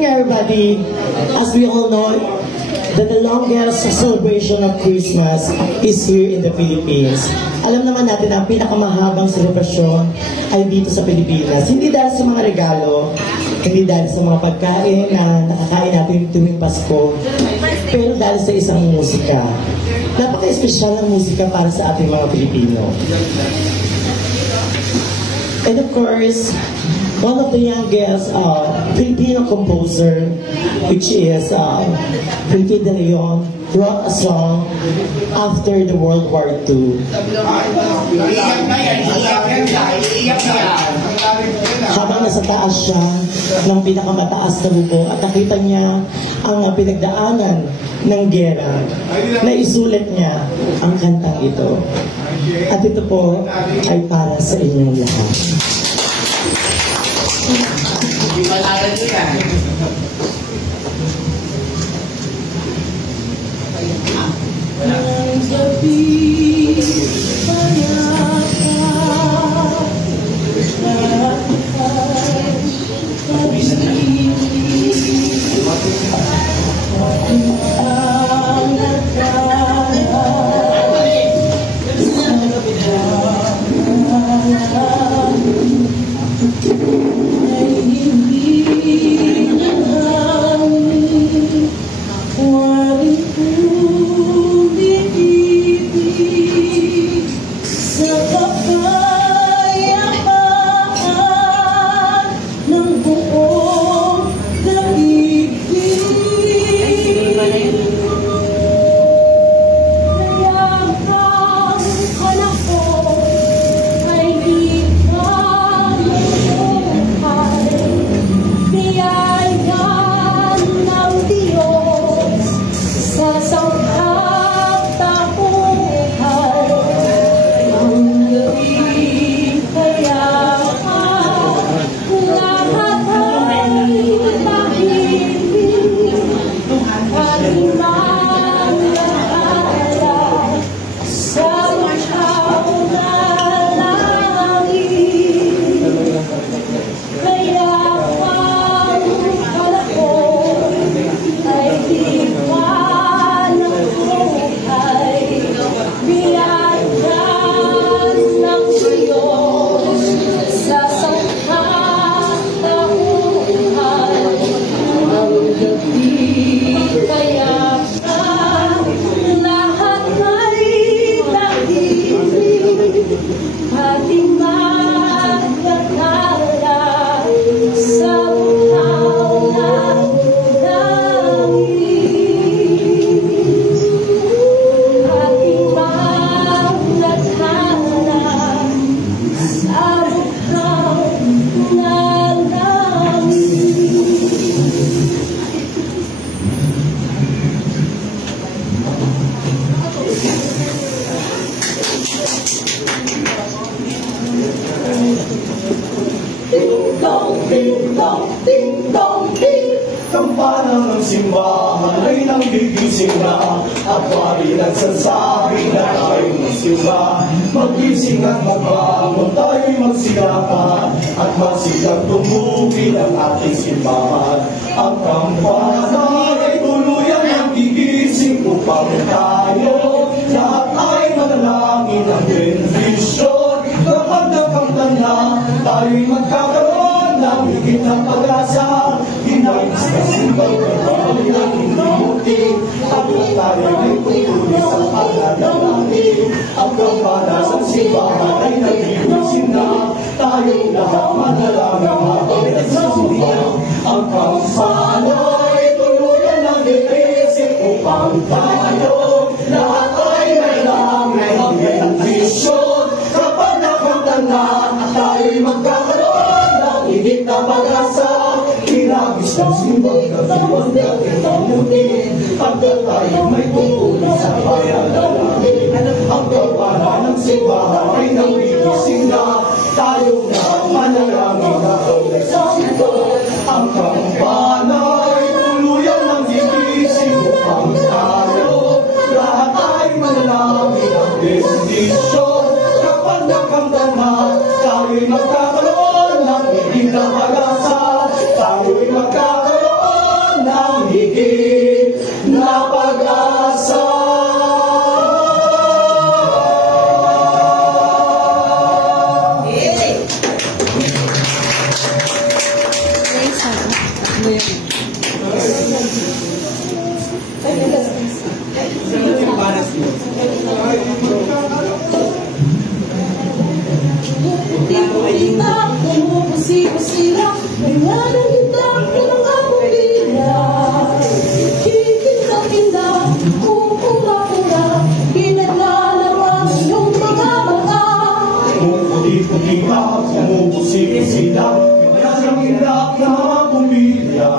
morning, everybody. As we all know, that the longest celebration of Christmas is here in the Philippines. Alam naman natin na ang pinakamahabang selebrasyon ay dito sa Pilipinas. Hindi dahil sa mga regalo, hindi dahil sa mga pagkain na nakakain natin tuwing Pasko, pero dahil sa isang musika. Napaka-espesyal ng musika para sa ating mga Pilipino. And of course, one of the youngest Filipino composer, which is Ricky De Leon, wrote a song after the World War II. Habang nasa taas siya ng pinakamataas na bubong at nakita niya ang pinagdaanan ng gera, naisulat niya ang kantang ito. At ito po ay para sa inyong lahat. Hindi malaran nyo yan. Ang gabi Kampana ng simbahan ay nanggigising na at pari nagsasabi na tayo magsimba. Magising at magbangon tayo'y magsigapan at masikap tumugin ang ating simbahan. Ang kampana ay tuluyang nanggigising upang tayo lahat ay manalangin ng bendisyon. Kapag nakamtana tayo'y magkakaroon ng higit na pag-asa. Hinayos na simbang kapal ng hinimuti at tayo ay tutuloy sa pananalangin. Ang kampana sa simbahan ay nagigising na tayong lahat manalangin habang nagsusumbang. Ang kampana ay tuluyan ng iisip upang tayo lahat ay manalangin ng bendisyon. Kapag nakatanda tayo'y magkakaroon ng higit na pag-asa. Hinagis ng simbang kapiwang natin tamutin hanggang tayo may tutuloy sa pananalangin. Ang kampana ng simbahan ay nagigising na tayong lahat manalangin habang nagsusumbang. Ang kampana ay tuluyan ng gigising upang tayo lahat ay manalangin ang bendisyon. Kapag nakamtana tayo'y magkakaroon ng higit na pag-asa. Tayo'y magkakaroon Kita, kumupusi-pusila, may walang kita, pinang-amulila. Kikinda-kinda, pupula-pula, pinaglalawang iyong mga mata. Kumuputi-puti ka, kumupusi-pusila, may walang kita, pinang-amulila.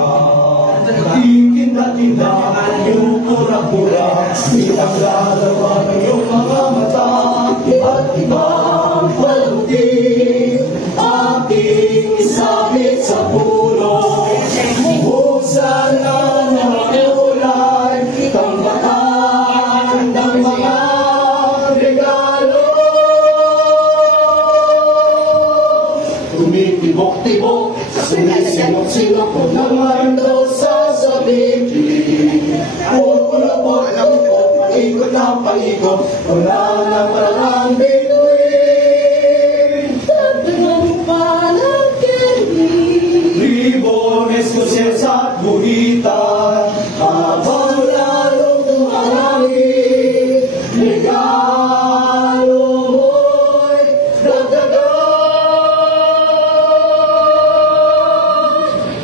Kikinda-kinda, pupula-pula, pinaglalawang iyong mga mata. At ibang paluti ating isabit sa puno. Buksan na ng kulay, tambahan ng mga regalo. Tumitibok-tibok, sinisinok-sinok ko naman daw sasabihin. Pupulapot ang paikot na paikot, wala na parang bituin. Tagdagan pa ng candy. Ribones, kusyes at buhitan, habang lalong tumarami. Regalo mo'y dagdagan.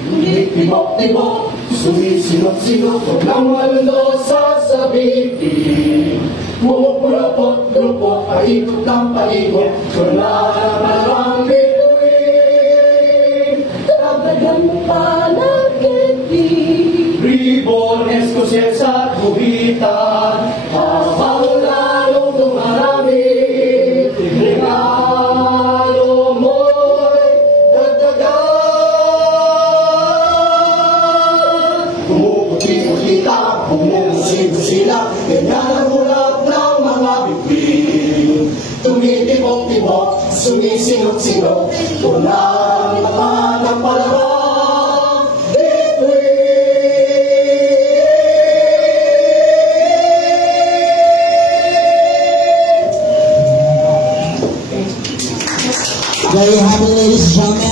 Tumitibok-tibok, sumisinok-sinok, huwag ng mundo sasabihin. Pupulapot-lupot, paikot ng paikot, wala na parang bituin. Tagdagan pa ng candy. Ribones, kusyes at buhitan, habang lalong tumarami. Regalo mo'y dagdagan. Pumuputi-puti ka, pumupusi-pusila, ganyan ang hulap ng mga bituin. Tumitibok-tibok, sumisinok-sinok, wala naman ang palarang bituin. There you have it, ladies and gentlemen.